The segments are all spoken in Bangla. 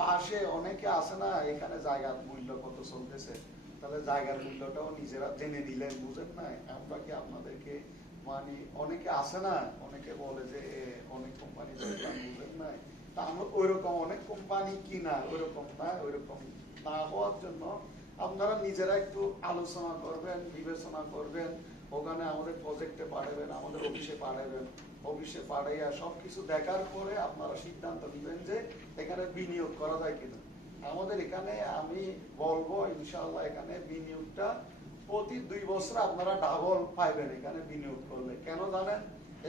পাশে অনেকে আছে না, এখানে জায়গার মূল্য কত চলতেছে? তাহলে জায়গার মূল্যটাও নিজেরা জেনে নিলেন, বুঝেন না? আমরা কি আপনাদেরকে মানে অনেকে আছে না, অনেকে বলে যে অনেক কোম্পানি বুঝেন না? আপনারা নিজেরা একটু আলোচনা করবেন, বিবেচনা করবেন ওখানে আমাদের প্রজেক্টে পাঠাবেন, আমাদের অফিসে পাঠাবেন অফিসে পাঠাইয়া সবকিছু দেখার পরে আপনারা সিদ্ধান্ত নেবেন যে এখানে বিনিয়োগ করা যায় কিনা। আমাদের এখানে আমি বলব ইনশাল্লাহ এখানে বিনিয়োগটা প্রতি দুই বছর আপনারা ডাবল পাইবেন এখানে বিনিয়োগ করলে। কেন জানেন?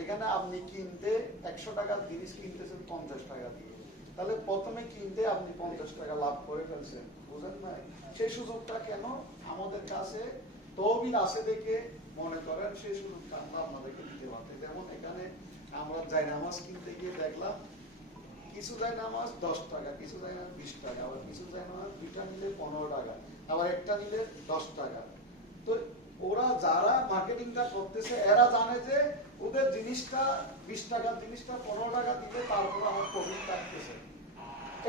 এখানে আপনি কিনতে একশো টাকার জিনিস কিনতেছেন, পঞ্চাশ টাকা দিয়ে। তাহলে প্রথমে কিনতে আপনি পঞ্চাশ টাকা লাভ করে ফেলছেন, বুঝেন না সেই সুযোগটা কেন? আমাদের কাছে তহবিল আছে দেখে মনে করেন সেই সুযোগটা আমরা আপনাদেরকে দিতে পারতে। যেমন এখানে আমরা যাই নামাজ কিনতে গিয়ে দেখলাম, কিছু যায় নামাজ দশ টাকা, কিছু যায় না বিশ টাকা, আবার কিছু যায় নামাজ দুইটা নিলে পনেরো টাকা, আবার একটা নিলে দশ টাকা। তো ওরা যারা মার্কেটিংটা করতেছে, এরা জানে যে ওদের জিনিসটা বিশ টাকার জিনিসটা পনেরো টাকা দিলে তারপর আমার প্রফিট থাকতেছে।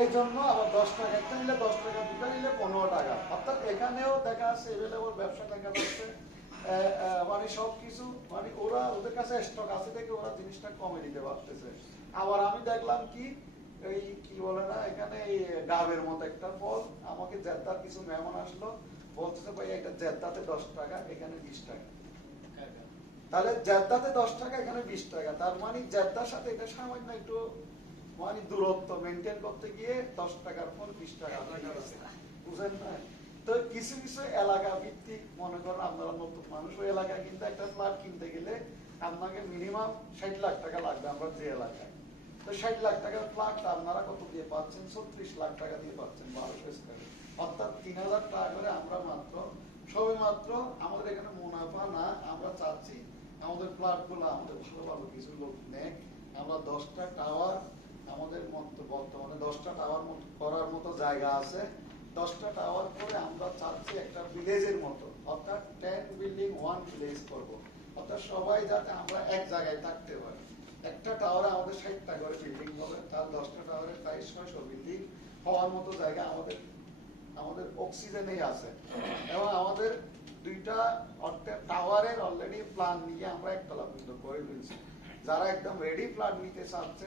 এই জন্য আবার দশ টাকা, একটা নিলে দশ টাকা দুটা নিলে পনেরো টাকা। অর্থাৎ এখানেও দেখা যাচ্ছে এভেলেবল ব্যবসা দেখা যাচ্ছে। মানে সবকিছু মানে ওরা ওদের কাছে স্টক আছে থেকে ওরা জিনিসটা কমে দিতে পারতেছে। আবার আমি দেখলাম কি এই কি বলে না এখানে ডাবের মতো একটা ফল আমাকে জেদ্দার কিছু আসলো বলতেছে ভাই এটা জেদ্দাতে দশ টাকা এখানে বিশ টাকা। তাহলে জেদ্দাতে দশ টাকা এখানে বিশ টাকা। তার মানে জেদ্দার সাথে এটা সামান্য একটু মানে দূরত্ব মেনটেন করতে গিয়ে দশ টাকার ফল বিশ টাকা বুঝেন না? তো কিছু কিছু এলাকা ভিত্তিক মনে করেন আপনারা নতুন মানুষ, ওই এলাকায় কিন্তু একটা ফ্ল্যাট কিনতে গেলে আপনাকে মিনিমাম ষাট লাখ টাকা লাগবে আমরা যে এলাকায়। তো ষাট লাখ টাকার ফ্ল্যাট আপনারা কত দিয়ে পাচ্ছেন? ছত্রিশ লাখ টাকা দিয়ে পাচ্ছেন বারোশো স্কোয়ার অর্থাৎ তিন হাজার টাকা করে আমরা মাত্র, সবে মাত্র আমাদের এখানে মুনাফা না, আমরা চাচ্ছি আমাদের আমাদের ভালো ভালো কিছু লোক নেক। আমরা দশটা টাওয়ার আমাদের মতো বর্তমানে দশটা টাওয়ার মতো করার মতো জায়গা আছে। দশটা টাওয়ার করে আমরা চাচ্ছি একটা ভিলেজের মতো, অর্থাৎ টেন বিল্ডিং ওয়ান ভিলেজ করব। অর্থাৎ সবাই যাতে আমরা এক জায়গায় থাকতে পারি। একটা টাওয়ারে আমাদের ষাটটা করে বিল্ডিং হবে, তার দশটা টাওয়ারে প্রায় ছয়শো বিল্ডিং হওয়ার মতো জায়গা আমাদের আমাদের অক্সিজেনেই আছে। এবং আমাদের দুইটা অর্থাৎ টাওয়ারের অলরেডি প্ল্যান নিয়ে আমরা একতলা পর্যন্ত করে ফেলছি। যারা একদম রেডি ফ্ল্যাট নিতে চাচ্ছে,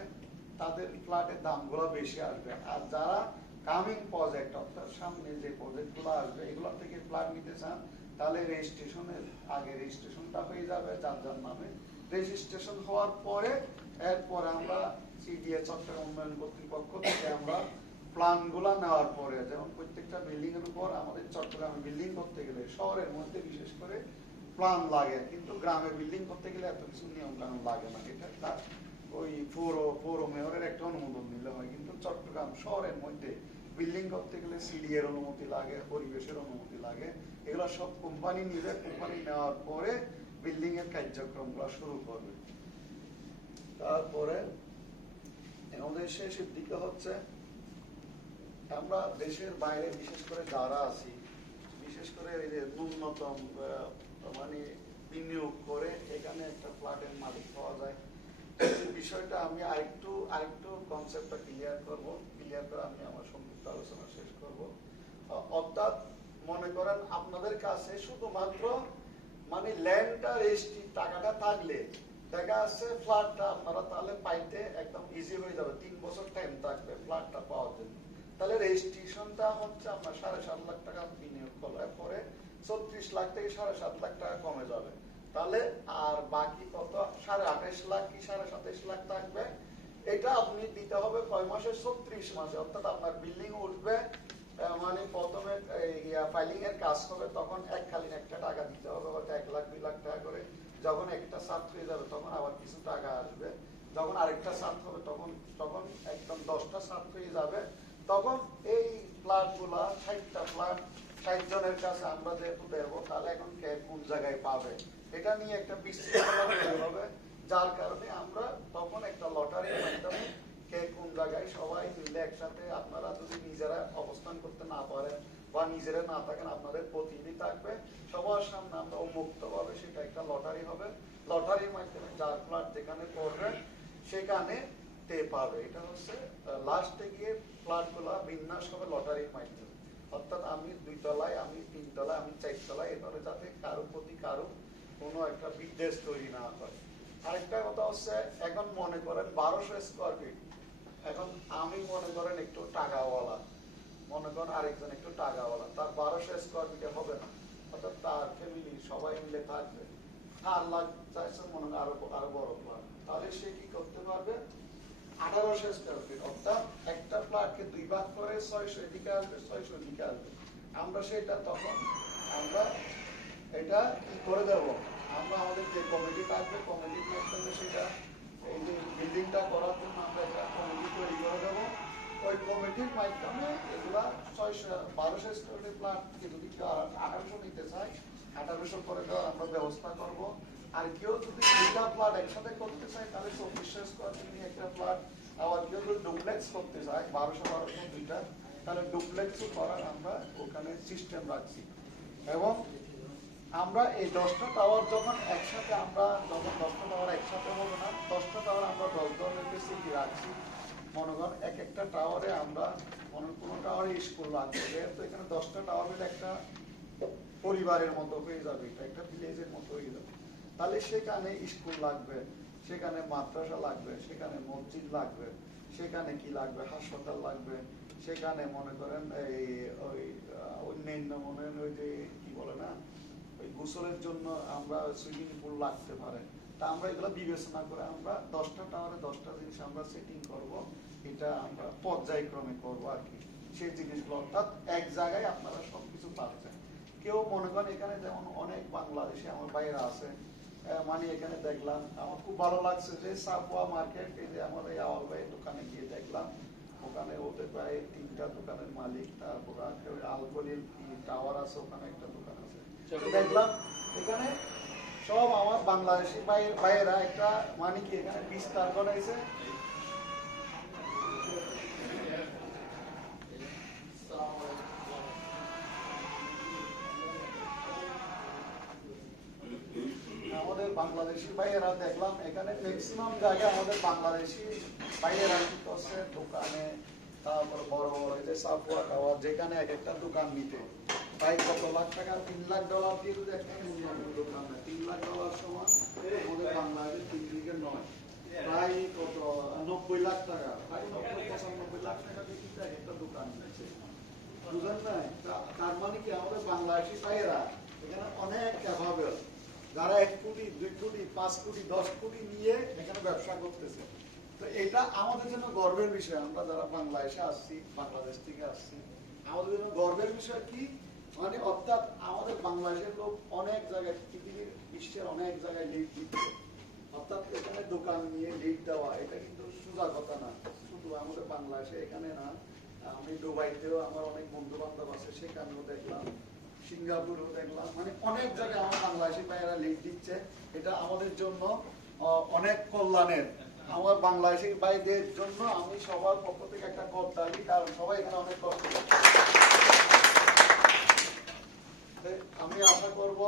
তাদের ফ্ল্যাটের দামগুলো বেশি আসবে। আর যারা কামিং প্রজেক্ট অর্থাৎ সামনে যে প্রজেক্টগুলো আসবে এগুলো থেকে ফ্ল্যাট নিতে চান, তাহলে রেজিস্ট্রেশনের আগে রেজিস্ট্রেশনটা হয়ে যাবে যার যার নামে। রেজিস্ট্রেশন হওয়ার পরে, এরপরে আমরা সিডিএ চট্টগ্রাম উন্নয়ন কর্তৃপক্ষ থেকে আমরা প্ল্যানগুলা নেওয়ার পরে, যেমন প্রত্যেকটা বিল্ডিং এর উপর আমাদের চট্টগ্রামে বিল্ডিং করতে গেলে, শহরের মধ্যে বিশেষ করে প্ল্যান লাগে। কিন্তু গ্রামে বিল্ডিং করতে গেলে এত কিছু নিয়ম কানুন লাগে না। এটা তার ওই পৌর পৌর মেয়রের একটা অনুমোদন নিলে হয়। কিন্তু চট্টগ্রাম শহরের মধ্যে বিল্ডিং করতে গেলে সিডি এর অনুমতি লাগে, পরিবেশের অনুমতি লাগে, এগুলো সব কোম্পানি নিবে কোম্পানি নেওয়ার পরে বিল্ডিং এর কার্যক্রমগুলো শুরু করবে। তারপরে আমাদের শেষের দিকে হচ্ছে, আমরা দেশের বাইরে বিশেষ করে যারা আছি, বিশেষ করে এই যে ন্যূনতম মানে বিনিয়োগ করে এখানে একটা ফ্ল্যাটের মালিক পাওয়া যায়। বিষয়টা আমি আরেকটু আরেকটু করব ক্লিয়ার আমি আমার সংক্ষিপ্ত আলোচনা শেষ করব। অর্থাৎ মনে করেন আপনাদের কাছে শুধুমাত্র মানে ল্যান্ডটা রেজিস্ট্রি টাকাটা থাকলে দেখা যাচ্ছে ফ্ল্যাটটা আপনারা তাহলে পাইতে একদম ইজি হয়ে যাবে। তিন বছর টাইম থাকবে ফ্ল্যাটটা পাওয়ার জন্য। তাহলে রেজিস্ট্রেশনটা হচ্ছে আপনার সাড়ে সাত লাখ টাকা বিনিয়োগ করার পরে ছত্রিশ লাখ থেকে সাড়ে সাত লাখ টাকা কমে যাবে। তাহলে আর বাকি কত? সাড়ে আঠাশ লাখ কি সাড়ে সাতাইশ লাখ থাকবে? এটা আপনি দিতে হবে কয় মাসে ছত্রিশ মাসে। অর্থাৎ আপনার বিল্ডিং উঠবে মানে প্রথমে ফাইলিং এর কাজ হবে, তখন এককালীন একটা টাকা দিতে হবে, হয়তো এক লাখ, দুই লাখ টাকা করে। যখন একটা সাত হয়ে যাবে, তখন আবার কিছু টাকা আসবে। যখন আরেকটা সাত হবে, তখন তখন একদম দশটা সাত হয়ে যাবে। তখন এই ফ্ল্যাটগুলা ষাটটা ফ্ল্যাট ষাট জনের কাছে আমরা যেহেতু দেবো, তাহলে এখন কে কোন জায়গায় পাবে? এটা নিয়ে একটা তৈরি হবে। যার কারণে আমরা তখন একটা লটারির মাধ্যমে কে কোন জায়গায় সবাই মিলে একসাথে আপনারা যদি নিজেরা অবস্থান করতে না পারেন বা নিজেরা না থাকেন, আপনাদের প্রতিনিধি থাকবে। সবার সামনে আমরা উন্মুক্ত ভাবে সেটা একটা লটারি হবে। লটারির মাধ্যমে যার ফ্ল্যাট যেখানে করবে সেখানে তে পাবে। এটা হচ্ছে লাস্টে গিয়ে ফ্ল্যাটগুলো বিন্যাস হবে লটারির মাধ্যমে। অর্থাৎ আমি দুই তলায় আমি তিন তলায় আমি চার তলায় এভাবে যাতে কারও প্রতি কারও কোনো একটা বিদ্বেষ তৈরি না হয়। আরেকটা কথা হচ্ছে, এখন মনে করেন বারোশো স্কোয়ার ফিট এখন আমি মনে করেন একটু টাকাওয়ালা। মনে করেন আরেকজন একটু টাকাওয়ালা। তার বারোশো স্কোয়ার ফিটে হবে না। অর্থাৎ তার ফ্যামিলি সবাই মিলে থাকবে। আর লাখ চাইছে মনে হয় আরও আরও বড় প্ল্যান তাহলে সে কি করতে পারবে? আঠারোশো স্কোয়ার ফিট অর্থাৎ একটা প্লাটকে দুই ভাগ করে ছয়শো এদিকে আসবে, ছয়শো এদিকে আসবে। আমরা সেটা তখন, আমরা এটা কি করে দেব? আমরা আমাদের যে কমিটি থাকবে কমিটির মাধ্যমে সেটা এই যে বিল্ডিংটা করার জন্য আমরা একটা কমিটি তৈরি করে দেবো। ওই কমিটির মাধ্যমে এগুলা ছয়শো, বারোশো ফিট প্লাট যদি কেউ আঠারোশো নিতে চায়, আঠারোশো করে দেওয়ার আমরা ব্যবস্থা করব। আর কেউ যদি দুটা প্লাট একসাথে করতে চায়, তাহলে চব্বিশশো স্কোয়ার ফিট নিয়ে একটা প্লাট আবার কেউ যদি ডুপ্লেক্স করতে চায়, বারোশো বারোশো দুইটা, তাহলে ডুপ্লেক্সও করার আমরা ওখানে সিস্টেম রাখছি। এবং আমরা এই দশটা টাওয়ার যখন একসাথে আমরা যখন দশটা টাওয়ার একসাথে হবে না, দশটা টাওয়ার আমরা দশ ধরনের ফেসিলিটি রাখছি। মনে করেন এক একটা টাওয়ারে আমরা মনে কোনো টাওয়ারে স্কুল রাখব যেহেতু এখানে দশটা টাওয়ার মিলে একটা পরিবারের মতো হয়ে যাবে, এটা একটা ভিলেজের মতো হয়ে যাবে। তাহলে সেখানে স্কুল লাগবে, সেখানে মাদ্রাসা লাগবে, সেখানে মসজিদ লাগবে, সেখানে কি লাগবে? হাসপাতাল লাগবে, সেখানে মনে করেন এই ওই অন্যান্য মনে ওই যে কি বলে না? ওই গোসলের জন্য আমরা সুইমিং পুল লাগতে পারে। তা আমরা এগুলো বিবেচনা করে আমরা দশটা টাওয়ারে দশটা জিনিস আমরা সেটিং করব, এটা আমরা পর্যায়ক্রমে করব আর কি। সেই জিনিসগুলো অর্থাৎ এক জায়গায় আপনারা সবকিছু পাচ্ছেন। কেউ মনে করেন এখানে যেমন অনেক বাংলাদেশে আমার বাইরে আছে মানে এখানে দেখলাম, আমার খুব ভালো লাগছে যে সাপুয়া মার্কেট, এই যে আমাদের আওয়াল ভাই দোকানে গিয়ে দেখলাম, ওখানে ওদের প্রায় তিনটা দোকানের মালিক, তারপর আলকলির টাওয়ার আছে, ওখানে একটা দোকান দেখলাম, এখানে সব আমার বাংলাদেশি ভাই- ভাইয়েরা একটা মানে কি, এখানে বিস্তার করাইছে। আমাদের বাংলাদেশি ভাইয়েরা দেখলাম, এখানে ম্যাক্সিমাম জায়গায় আমাদের বাংলাদেশি ভাইয়েরা কি করছে? দোকানে, তারপর বড় বড় যে সাপুয়া টাওয়ার যেখানে এক একটা দোকান নিতে। প্রায় কত লাখ টাকা? তিন লাখ ডলার দিয়ে যদি একটা দোকান নেয় তিন লাখ ডলার সমান আমাদের বাংলাদেশের তিন দিকে নয়। প্রায় কত? নব্বই লাখ টাকা। প্রায় নব্বই পঁচানব্বই লাখ টাকা দিয়ে কিন্তু একটা দোকান নিচ্ছে বুঝলেন না? তার মানে কি আমাদের বাংলাদেশি ভাইয়েরা এখানে অনেক ক্যাপাবেল যারা এক কোটি, দুই কোটি, পাঁচ কোটি, দশ কোটি নিয়ে এখানে ব্যবসা করতেছে। তো এটা আমাদের জন্য গর্বের বিষয়। আমরা যারা বাংলাদেশে আসছি, বাংলাদেশ থেকে আসছি, আমাদের জন্য গর্বের বিষয় কি? মানে অর্থাৎ আমাদের বাংলাদেশের লোক অনেক জায়গায়, পৃথিবীর বিশ্বের অনেক জায়গায় লিড দিচ্ছে। অর্থাৎ এখানে দোকান নিয়ে লিড দেওয়া, এটা কিন্তু সোজা কথা না। শুধু আমাদের বাংলাদেশে এখানে না, আমি দুবাইতেও আমার অনেক বন্ধু বান্ধব আছে, সেখানেও দেখলাম, সিঙ্গাপুরও দেখলাম। মানে অনেক জায়গায় আমার বাংলাদেশি ভাইয়েরা লিড দিচ্ছে। এটা আমাদের জন্য অনেক কল্যাণের। আমার বাংলাদেশি ভাইদের জন্য আমি সবার পক্ষ থেকে একটা করতালি কারণ সবাই এখানে অনেক কষ্ট তো আমি আশা করব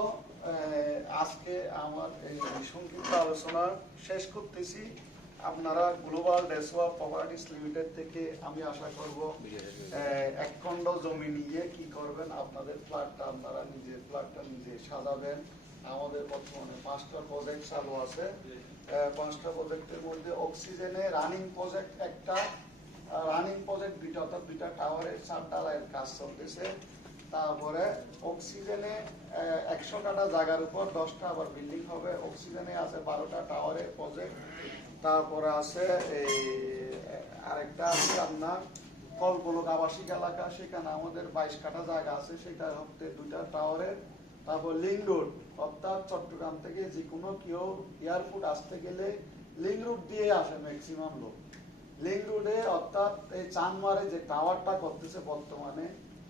আজকে আমার এই সংক্ষিপ্ত আলোচনা শেষ করতেছি। আপনারা গ্লোবাল ডেসোয়া প্রপার্টিস লিমিটেড থেকে আমি আশা করব এক খণ্ড জমি নিয়ে কি করবেন, আপনাদের ফ্ল্যাটটা আপনারা নিজে ফ্ল্যাটটা নিজে সাজাবেন। আমাদের বর্তমানে পাঁচটা প্রজেক্ট চালু আছে। পাঁচটা প্রজেক্টের মধ্যে অক্সিজেনে রানিং প্রজেক্ট একটা রানিং প্রজেক্ট দুইটা অর্থাৎ দুইটা টাওয়ারের চার ডালাইয়ের কাজ চলতেছে। তারপরে অক্সিজেনে একশো কাটা জায়গার উপর দশটা আবার বিল্ডিং হবে। অক্সিজেনে আছে বারোটা টাওয়ারের প্রজেক্ট তারপরে আছে এই আরেকটা আছে আপনার কলকলক আবাসিক এলাকা। সেখানে আমাদের বাইশ কাটা জায়গা আছে। সেটা হচ্ছে দুইটা টাওয়ারের তারপর লিং রোড অর্থাৎ চট্টগ্রাম থেকে যে কোনো কেউ এয়ারপোর্ট আসতে গেলে লিং রোড দিয়ে আসে ম্যাক্সিমাম লোক। লিং রোডে অর্থাৎ এই চানমারে যে টাওয়ারটা করতেছে বর্তমানে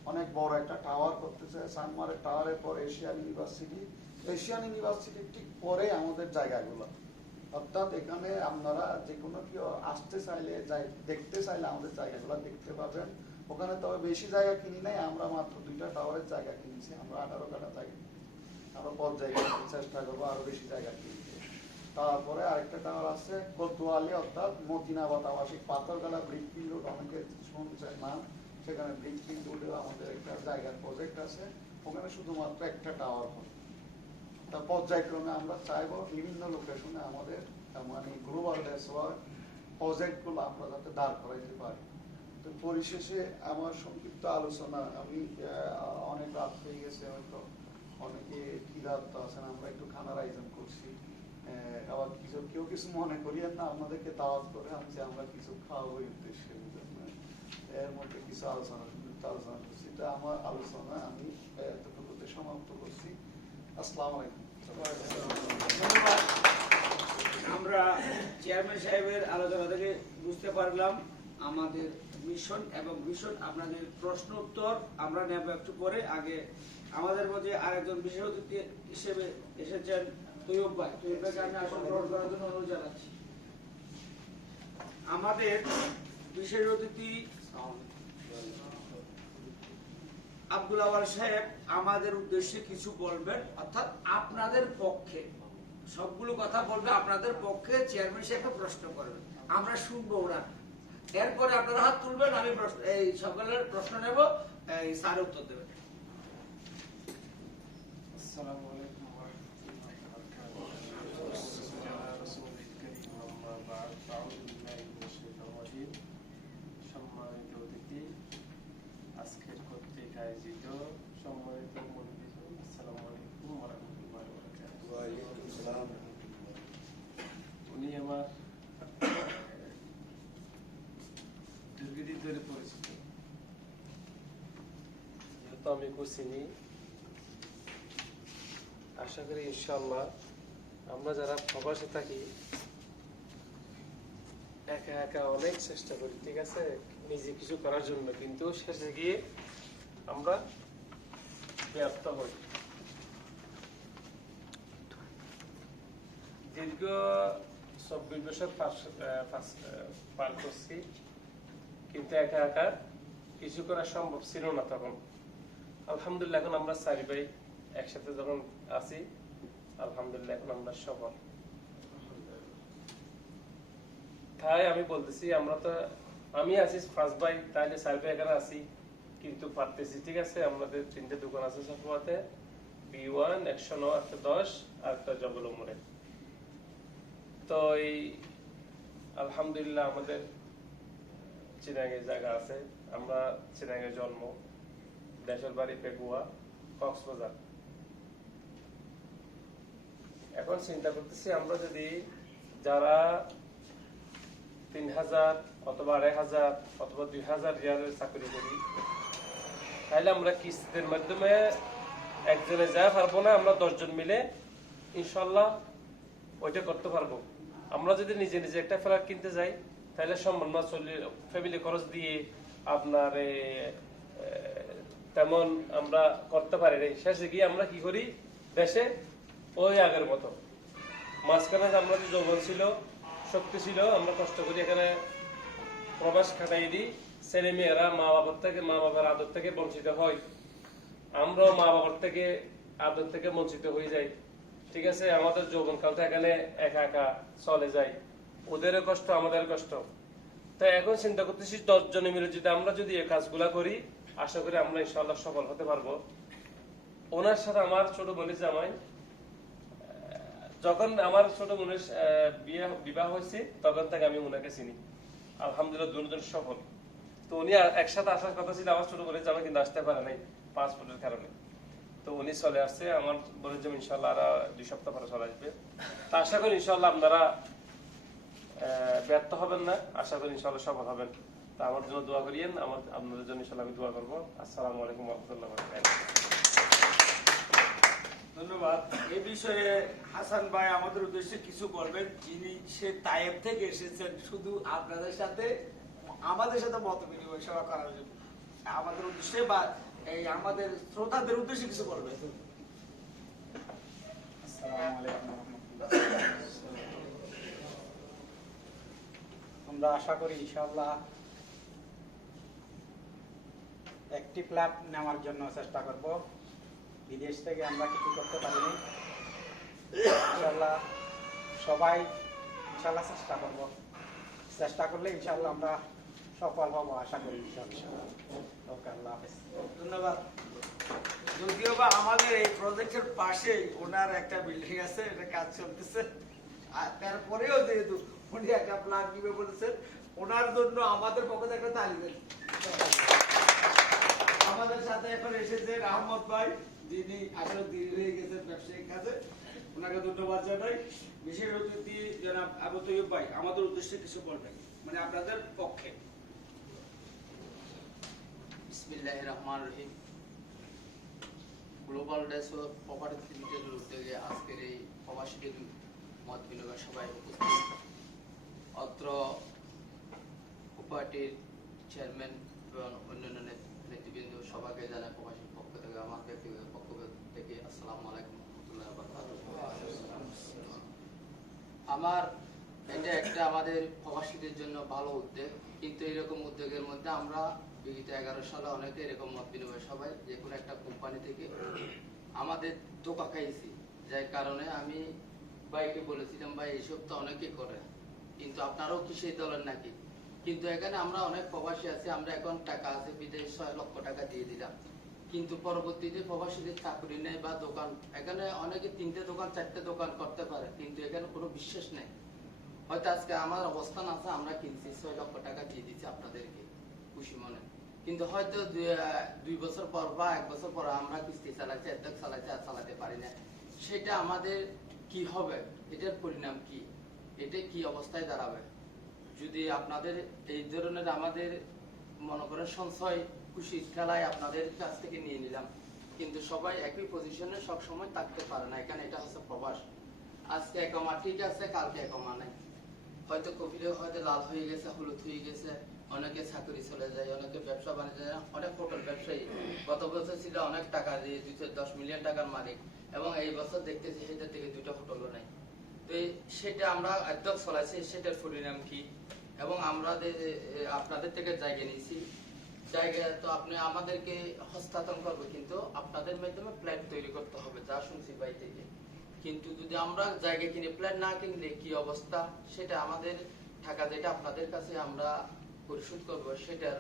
অনেক বড় একটা টাওয়ার করতেছে চানমারের টাওয়ারের পর এশিয়ান ইউনিভার্সিটি এশিয়ান ইউনিভার্সিটির ঠিক পরে আমাদের জায়গাগুলো। অর্থাৎ এখানে আপনারা যে কোনো কেউ আসতে চাইলে যাই, দেখতে চাইলে আমাদের জায়গাগুলো দেখতে পাবেন। ওখানে তবে বেশি জায়গা কিনি নাই, আমরা মাত্র দুইটা টাওয়ারের জায়গা কিনছি, আমরা আঠারো কাটা জায়গা। আমরা পর্যায়ে চেষ্টা করব, আরও বেশি জায়গা কিনতে। তারপরে আরেকটা টাওয়ার আছে, কোতোয়ালি, অর্থাৎ মতিনাবাদ আবাসিক পাথরগালা ব্রিকিং রোড অনেকে শুনছে নাম সেখানে ব্রিকিং রোডে আমাদের একটা জায়গার প্রজেক্ট আছে। ওখানে শুধুমাত্র একটা টাওয়ার হবে। তা পর্যায়ক্রমে আমরা চাইব বিভিন্ন লোকেশনে আমাদের মানে গ্লোবাল ডেসওয়ার প্রজেক্টগুলো আমরা যাতে দাঁড় করাইতে পারি। তো পরিশেষে আমার সংক্ষিপ্ত আলোচনা, আমি অনেক রাত হয়ে গেছে হয়তো। অনেকে ক্ষিধার্ত আছেন, আমরা একটু খানার আয়োজন করছি। আবার কিছু, কেউ কিছু মনে করিয়েন না, আপনাদেরকে দাওয়াত করে আনছি আমরা কিছু খাওয়াবো উদ্দেশ্যে? এর মধ্যে কিছু আলোচনা আলোচনা করছি। এটা আমার আলোচনা আমি এতটুকুতে সমাপ্ত করছি। আসসালামু আলাইকুম। আমরা চেয়ারম্যান সাহেবের আলোচনা থেকে বুঝতে পারলাম আমাদের মিশন এবং মিশন আপনাদের প্রশ্ন উত্তর আমরা নেব একটু পরে। আগে আমাদের মধ্যে আরেকজন বিশেষ অতিথি হিসেবে এসেছেন তৈয়ব ভাই। তৈয়ব ভাইকে আমি আসন গ্রহণ করার জন্য অনুরোধ জানাচ্ছি। আমাদের বিশেষ অতিথি আব্দুল আওয়াল সাহেব আমাদের উদ্দেশ্যে কিছু বলবেন, অর্থাৎ আপনাদের পক্ষে, সবগুলো কথা বলবে, আপনাদের পক্ষে চেয়ারম্যান সাহেবকে প্রশ্ন করবেন। আমরা শুনব ওরা এরপরে আপনারা হাত তুলবেন, আমি প্রশ্ন, এই সকলের প্রশ্ন নেব, এই স্যার উত্তর দেবেন। আসসালামু আমি কুচিনি আশা করি ইনশাল্লাহ আমরা যারা প্রবাসে থাকি, একা একা অনেক চেষ্টা করি, ঠিক আছে? নিজে কিছু করার জন্য, কিন্তু শেষে গিয়ে আমরা হই। দীর্ঘ চব্বিশ বছর পার করছি, কিন্তু একা একা কিছু করা সম্ভব ছিল না তখন। আলহামদুলিল্লাহ, এখন আমরা চারি ভাই একসাথে যখন আছি, আলহামদুলিল্লাহ, এখন আমরা সফল। তাই আমি বলতেছি, আমরা তো, আমি আছি ফার্স্ট ভাই, তাইলে চার ভাই এখানে আছি, কিন্তু পারতেছি, ঠিক আছে? আমাদের তিনটে দোকান আছে সফলতে বি ওয়ান একশো নয় একশো দশ, আর একটা জগল মোড়ে। তো এই, আলহামদুলিল্লাহ আমাদের চিনাগে জায়গা আছে, আমরা চিনাগে জন্ম। দেশের বাড়ি পেগুয়া কক্সবাজার। এখন চিন্তা করতেছি আমরা যদি যারা তিন হাজার অথবা আড়াই হাজার অথবা দুই হাজার রিয়ালের চাকরি করি, তাহলে আমরা কিস্তির মাধ্যমে একজনে যা পারব না, আমরা দশজন মিলে ইনশাল্লাহ ওইটা করতে পারব। আমরা যদি নিজে নিজে একটা ফ্ল্যাট কিনতে যাই, তাহলে সম্মান না ফ্যামিলি খরচ দিয়ে আপনার তেমন আমরা করতে পারি নাই। শেষে গিয়ে আমরা কি করি? দেশে ওই আগের মতো। মাঝখানে আমরা যে যৌবন ছিল, শক্তি ছিল, আমরা কষ্ট করি এখানে প্রবাস খাটাই দিই। ছেলে মেয়েরা মা বাবার থেকে মা বাবার আদর থেকে বঞ্চিত হয়। আমরাও মা বাবার থেকে আদর থেকে বঞ্চিত হয়ে যাই। ঠিক আছে? আমাদের যৌবন কালটা এখানে একা একা চলে যায়। ওদেরও কষ্ট আমাদের কষ্ট। তো এখন চিন্তা করতেছি দশ জনে মিলে যদি আমরা যদি এই কাজগুলা করি আশা করি আমরা ইনশাল্লাহ সফল হতে পারব। ওনার সাথে আমার ছোট বোনের জামাই যখন আমার ছোট বোনের বিবাহ হয়েছে, তখন থেকে আমি ওনাকে চিনি। আলহামদুলিল্লাহ দুজন সফল। তো উনি একসাথে আসার কথা ছিল আমার ছোট বোনের জামাই, কিন্তু আসতে পারে নাই পাসপোর্টের কারণে। তো উনি চলে আসছে, আমার বোনের জামাই ইনশাল্লাহ আর দুই সপ্তাহ পরে চলে আসবে। তা আশা করি ইনশাল্লাহ আপনারা ব্যর্থ হবেন না। আশা করি ইনশাল্লাহ সফল হবেন। তা আমার জন্য দোয়া করিয়েন আমার আপনাদের জন্য ইনশাল্লাহ আমি দোয়া করব। আসসালামু আলাইকুম রহমতুল্লাহ ধন্যবাদ। এই বিষয়ে হাসান ভাই আমাদের উদ্দেশ্যে কিছু বলবেন। যিনি সে তায়েব থেকে এসেছেন শুধু আপনাদের সাথে আমাদের সাথে মত বিনিময় সেবা করার জন্য। আমাদের উদ্দেশ্যে বা এই আমাদের শ্রোতাদের উদ্দেশ্যে কিছু বলবেন। আসসালামু আলাইকুম রহমতুল্লাহ। আমরা আশা করি ইনশাআল্লাহ একটি ফ্ল্যাট নেওয়ার জন্য চেষ্টা করব। বিদেশ থেকে আমরা কিছু করতে পারিনি। ইনশাল্লাহ সবাই ইনশাল্লাহ চেষ্টা করব। চেষ্টা করলে ইনশাল্লাহ আমরা সফল হব, আশা করি ইনশাল্লাহ ওকে, আল্লাহ হাফেজ। ধন্যবাদ। যদিও বা আমাদের এই প্রজেক্টের পাশেই ওনার একটা বিল্ডিং আছে, এটা কাজ চলতেছে। আর তারপরেও যেহেতু উনি একটা প্ল্যান দিবে বলেছেন, ওনার জন্য আমাদের পক্ষ থেকে একটা তালি দেন আমাদের সাথে এখন এসেছে আহমদ ভাই, যিনি আসলে দেরি হয়ে গেছেন ব্যবসায়িক কাজে। ওনাকে ধন্যবাদ জানাই। বিশেষ অতিথি জনাব আবু তৈব ভাই, আমাদের উদ্দেশ্যে কিছু বলবেন মানে আপনাদের পক্ষে। বিসমিল্লাহ রহমান রহিম। গ্লোবাল প্রপার্টি লিমিটেডের উদ্যোগে আজকের এই প্রবাসীদের মত বিনিময় সভায় উপস্থিত অত্র প্রপার্টির চেয়ারম্যান এবং অন্যান্য নেত- নেতৃবৃন্দ সবাইকে জানাই প্রবাসীর পক্ষ থেকে, আমার ব্যক্তিগত পক্ষ থেকে আসসালামু আলাইকুম রহমতুল্লাহ আমার এটা একটা আমাদের প্রবাসীদের জন্য ভালো উদ্যোগ, কিন্তু এরকম উদ্যোগের মধ্যে আমরা বিগত এগারো সালে অনেকে এরকম মত বিনিময় সবাই যে কোনো একটা কোম্পানি থেকে আমাদের ধোকা খাইছি। যার কারণে আমি ভাইকে বলেছিলাম, ভাই এইসব তো অনেকে করে, কিন্তু আপনারাও কি সেই দলের নাকি? কিন্তু এখানে আমরা অনেক প্রবাসী আছি, আমরা এখন টাকা আছে, বিদেশ ছয় লক্ষ টাকা দিয়ে দিলাম। কিন্তু পরবর্তীতে প্রবাসীদের চাকরি নেই বা দোকান, এখানে অনেকে তিনটে দোকান, চারটে দোকান করতে পারে, কিন্তু এখানে কোনো বিশ্বাস নেই। হয়তো আজকে আমার অবস্থান আছে, আমরা কিনছি, ছয় লক্ষ টাকা দিয়ে দিচ্ছি আপনাদেরকে, খুশি মনে। কিন্তু হয়তো দুই- বছর পর বা এক বছর পর আমরা কিস্তি চালাচ্ছি এদ্যক চালাচ্ছি, আর চালাতে পারি না। সেটা আমাদের কি হবে? এটার পরিণাম কি? এটা কি অবস্থায় দাঁড়াবে? যদি আপনাদের এই ধরনের আমাদের মনে করেন সঞ্চয় খুশির খেলায় আপনাদের কাছ থেকে নিয়ে নিলাম, কিন্তু সবাই একই পজিশনে সব সময় থাকতে পারে না। এখানে এটা হচ্ছে প্রবাস। আজকে একমা ঠিক আছে, কালকে একমা নাই। হয়তো কপিলে হয়তো লাল হয়ে গেছে, হলুদ হয়ে গেছে, অনেকে চাকরি চলে যায়, অনেকে ব্যবসা বাণিজ্য অনেক হোটেল ব্যবসায়ী। গত বছর ছিল অনেক টাকা দিয়ে দুইশো দশ মিলিয়ন টাকার মালিক, এবং এই বছর দেখতেছি সেটা থেকে দুইটা হোটেলও নাই। তো সেটা আমরা একদম চলাইছি সেটার পরিণাম কি? এবং আমরা আপনাদের থেকে জায়গা নিয়েছি। জায়গা তো আপনি আমাদেরকে হস্তান্তর করবে, কিন্তু আপনাদের মাধ্যমে প্ল্যান তৈরি করতে হবে, যা শুনছি বাই থেকে। কিন্তু যদি আমরা জায়গা কিনে প্ল্যান না কিনলে কি অবস্থা? সেটা আমাদের টাকা যেটা আপনাদের কাছে আমরা পরিশোধ করব, সেটার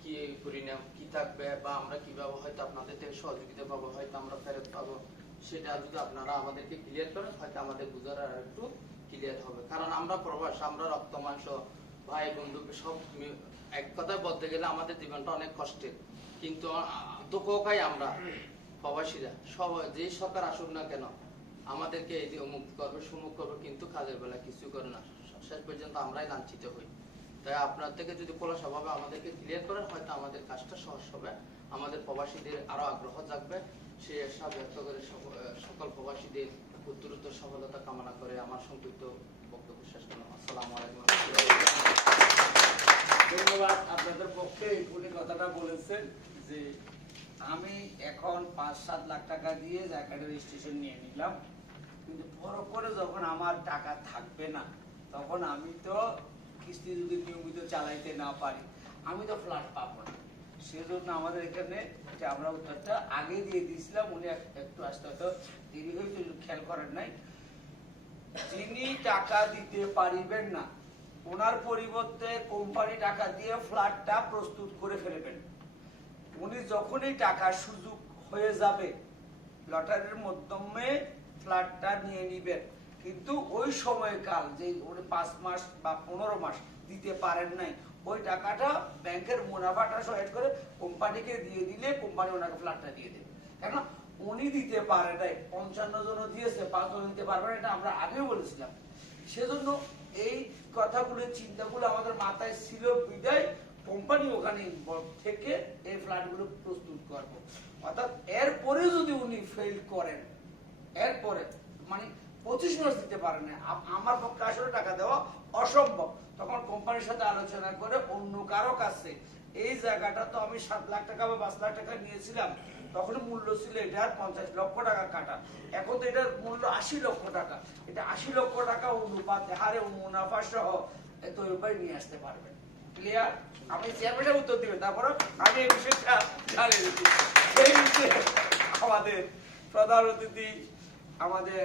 কি পরিণাম, কি থাকবে, বা আমরা কীভাবে হয়তো আপনাদের থেকে সহযোগিতা পাবো, হয়তো আমরা ফেরত পাবো। সেটা যদি আপনারা আমাদেরকে ক্লিয়ার করেন হয়তো আমাদের বুঝার একটু ক্লিয়ার হবে। কারণ আমরা প্রবাস আমরা রক্ত মাংস ভাই বন্ধু সব এক কথায় বলতে গেলে আমাদের জীবনটা অনেক কষ্টের। কিন্তু আহ, আমরা প্রবাসীরা। সব যে সরকার আসুক না কেন আমাদেরকে এই যে অমুক করবে সুমুখ করবে কিন্তু কাজের বেলা কিছু করে না। শেষ পর্যন্ত আমরাই লাঞ্ছিত হই। তাই আপনার থেকে যদি খোলাসাভাবে আমাদেরকে ক্লিয়ার করেন হয়তো আমাদের কাজটা সহজ হবে। আমাদের প্রবাসীদের আরও আগ্রহ জাগবে। সেই আশা ব্যক্ত করে সকল প্রবাসীদের উত্তরোত্তর সফলতা কামনা করে আমার সংক্ষিপ্ত বক্তব্য শেষ করলাম। আসসালামু আলাইকুম। ধন্যবাদ আপনাদের পক্ষে। উনি কথাটা বলেছেন যে, আমি এখন পাঁচ সাত লাখ টাকা দিয়ে জায়গাটা রেজিস্ট্রেশন নিয়ে নিলাম। কিন্তু পর পরে যখন আমার টাকা থাকবে না, তখন আমি তো কিস্তি যদি নিয়মিত চালাইতে না পারি, আমি তো ফ্ল্যাট সেজন্য আমাদের এখানে যে আমরা উত্তরটা আগে দিয়ে দিয়েছিলাম, উনি একটু আসতে হয়তো দেরি হয়তো খেয়াল করেন নাই। যিনি টাকা দিতে পারিবেন না। ওনার পরিবর্তে কোম্পানি টাকা দিয়ে ফ্ল্যাটটা প্রস্তুত করে ফেলবেন। উনি যখনই টাকা সুযোগ হয়ে যাবে, লটারির মাধ্যমে ফ্ল্যাটটা নিয়ে নিবেন। কিন্তু ওই সময়কাল যে উনি পাঁচ মাস বা পনেরো মাস দিতে পারেন নাই ওই টাকাটা ব্যাংকের মুনাফাটা সহেট করে কোম্পানিকে দিয়ে দিলে কোম্পানি ওনাকে ফ্ল্যাটটা দিয়ে দেবে। কেন? উনি দিতে পারে নাই। পঞ্চান্ন জন দিয়েছে পাঁচজন দিতে পারবে না, এটা আমরা আগেও বলেছিলাম। সেজন্য এই কথাগুলো, চিন্তাগুলো আমাদের মাথায় ছিল বিদায়। কোম্পানি ওখানে থেকে এই ফ্ল্যাটগুলো প্রস্তুত করব। অর্থাৎ এরপরে যদি উনি ফেল করেন, এরপরে মানে পঁচিশ মাস দিতে পারে না। আমার পক্ষে আসলে টাকা দেওয়া অসম্ভব। তখন কোম্পানির সাথে আলোচনা করে অন্য কারও কাছে। এই জায়গাটা তো আমি সাত লাখ টাকা বা পাঁচ লাখ টাকা নিয়েছিলাম। তখন মূল্য ছিল এটার পঞ্চাশ লক্ষ টাকা কাটা। এখন তো এটার মূল্য আশি লক্ষ টাকা। এটা আশি লক্ষ টাকা অনুপাতে, হারে মুনাফা সহ উপায় নিয়ে আসতে পারবেন ক্লিয়ার আমি চেয়ারম্যানের উত্তর দিবেন তারপর আমি এই বিষয়টা দিচ্ছি। সেই আমাদের প্রধান অতিথি, আমাদের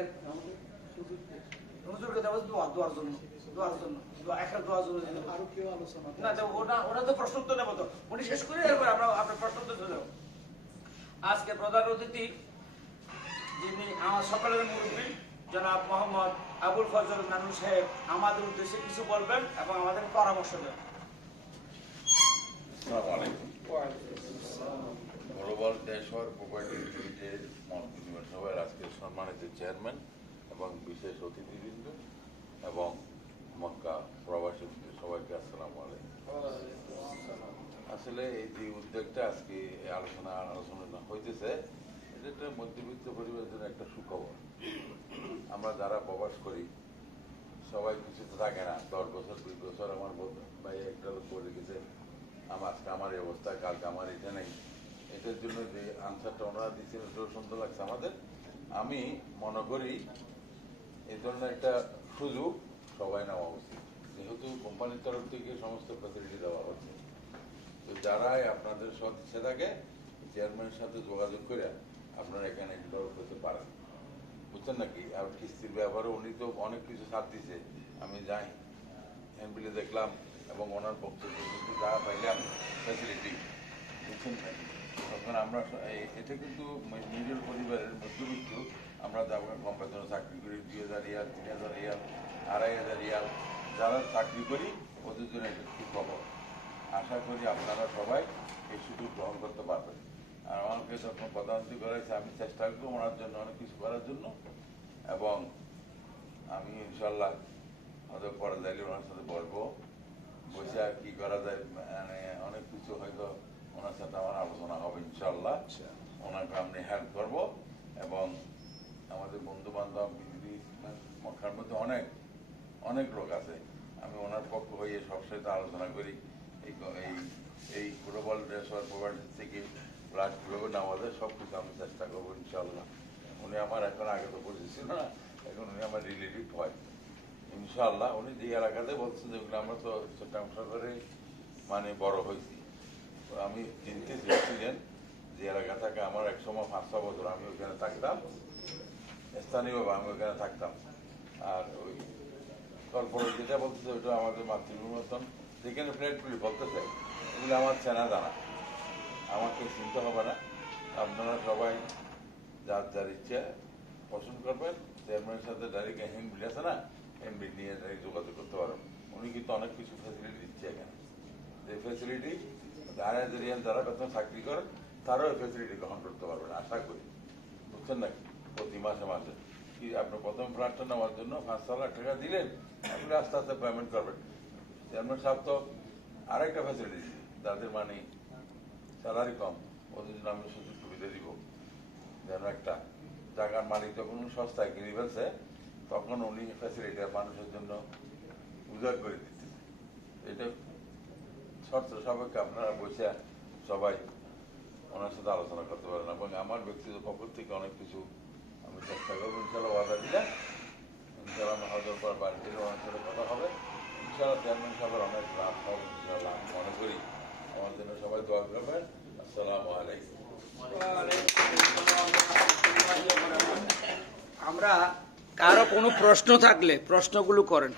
হুজুরকে দেবো দোয়া দোয়ার জন্য দোয়ার জন্য দোয়া একটা দোয়ার জন্য আরও কেউ আলোচনা না তো ওটা ওটা তো প্রশ্ন উত্তর নেব তো। উনি শেষ করে এরপর আমরা আপনার প্রশ্ন উত্তর আজকে প্রধান অতিথি যিনি আমার সকলের মুরব্বী জনাব মোহাম্মদ আবুল ফজল নানু সাহেব আমাদের উদ্দেশ্যে কিছু বলবেন এবং আমাদের পরামর্শ দেবেন। আসসালামু আলাইকুম। গ্লোবাল দেশর প্রোপাইটারি লিমিটেড মন্ত্রিসভা সভার আজকের সম্মানিত চেয়ারম্যান এবং বিশেষ অতিথিবৃন্দ এবং মক্কা প্রবাসী সবাইকে আসসালামু আসলে এই যে উদ্যোগটা আজকে আলোচনা আলোচনা হইতেছে এটা একটা মধ্যবিত্ত পরিবারের জন্য একটা সুখবর। আমরা যারা প্রবাস করি, সবাই কিছু তো থাকে না। দশ বছর দুই বছর আমার ভাই একটা লোক বলে গেছে, আমার আজকে আমার এই অবস্থা, কালকে আমার এটা নেই। এটার জন্য যে আনসারটা ওনারা দিচ্ছেন সুন্দর লাগছে আমাদের। আমি মনে করি এই ধরনের একটা সুযোগ সবাই নেওয়া উচিত। যেহেতু কোম্পানির তরফ থেকে সমস্ত ফ্যাসিলিটি দেওয়া হচ্ছে। তো যারাই আপনাদের সদিচ্ছা থাকে চেয়ারম্যানের সাথে যোগাযোগ করে আপনারা এখানে ইনভলভ হতে পারেন। বুঝছেন নাকি? আর কিস্তির ব্যাপারে উনি তো অনেক কিছু ছাড় দিছে আমি যাই এমপিলে দেখলাম এবং ওনার বক্তব্য কিন্তু যা পাইলাম ফ্যাসিলিটি বুঝছেন? তখন আমরা এটা কিন্তু নিজের পরিবারের মধ্যবিত্ত আমরা যাব কম বেতনে চাকরি করি দুই হাজার রিয়াল তিন হাজার রিয়াল আড়াই হাজার রিয়াল। যারা চাকরি করি ওদের জন্য এটা সুখবর আশা করি আপনারা সবাই এই সুযোগ গ্রহণ করতে পারবেন। আর আমাকে যখন প্রধানমন্ত্রী করেছে আমি চেষ্টা করব ওনার জন্য অনেক কিছু করার জন্য। এবং আমি ইনশাল্লাহ হয়তো পরে যাইলে ওনার সাথে বলব বসে আর কি করা যায় মানে অনেক কিছু হয়তো ওনার সাথে আমার আলোচনা হবে ইনশাল্লাহ। ওনাকে আমি হেল্প করব এবং আমাদের বন্ধু বান্ধব মক্কার মধ্যে অনেক অনেক লোক আছে। আমি ওনার পক্ষ হয়ে সব সাথে আলোচনা করি। এই এই গ্লোবাল রেসর থেকে কীভাবে নেওয়া যায় সব কিছু আমি চেষ্টা করব ইনশাল্লাহ উনি আমার এখন আগে তো পরিচিত না, এখন উনি আমার রিলেটিভ হয়। ইনশাল্লাহ উনি যে এলাকাতে বলছেন যেগুলো আমরা তো চট্টগ্রাম মানে বড় হয়েছি। আমি চিনতে চেয়েছিলেন যে এলাকা থেকে, আমার এক সময় পাঁচ বছর আমি ওইখানে থাকতাম। স্থানীয়ভাবে আমি ওইখানে থাকতাম। আর ওই কর্পোরেট যেটা বলতেছে ওটা আমাদের মাতৃভূমির মতন। যেখানে ফ্ল্যাটগুলি বলতেছে, এগুলো আমার চেনা জানা। আমাকে চিনতে হবে না। আপনারা সবাই যার যার ইচ্ছা পছন্দ করবেন। চেয়ারম্যানের সাথে ডাইরেক্ট এমবি আছে না? এমবি নিয়ে ডাইরেক্ট যোগাযোগ করতে পারেন। উনি কিন্তু অনেক কিছু ফ্যাসিলিটি দিচ্ছে এখানে। যে ফ্যাসিলিটি রিয়াল যারা বেতন চাকরি করেন, তারাও ফ্যাসিলিটি গ্রহণ করতে পারবেন, আশা করি। বুঝছেন নাকি? প্রতি মাসে মাসে কি আপনি প্রথম ফ্ল্যাটটা নেওয়ার জন্য পাঁচ ছ লাখ টাকা দিলেন, আপনি আস্তে আস্তে পেমেন্ট করবেন। চেয়ারম্যান সাহেব তো আরেকটা ফ্যাসিলিটি যাদের মানে স্যালারি কম, ওদের জন্য আমি সুযোগ সুবিধা দিব। যেন একটা জায়গার মালিক যখন সস্তায় কিনে ফেলছে, তখন উনি ফ্যাসিলিটি মানুষের জন্য উজাড় করে দিচ্ছে। এটা শর্ত সাপেক্ষে আপনারা বসে সবাই ওনার সাথে আলোচনা করতে পারেন এবং আমার ব্যক্তিগত পক্ষ থেকে অনেক কিছু আমি চেষ্টা করব, ইনশাল্লাহ ওয়াদা দিলে। ইনশাল্লাহ আমার হজর পর বাড়িতে ওনার সাথে কথা হবে। ইনশাল্লাহ চেয়ারম্যান সাহেবের অনেক লাভ হবে, ইনশাল্লাহ আমি মনে করি। আমার জন্য সবাই দোয়া করবেন। আসসালামু আলাইকুম। আমরা কারও কোনো প্রশ্ন থাকলে প্রশ্নগুলো করেন।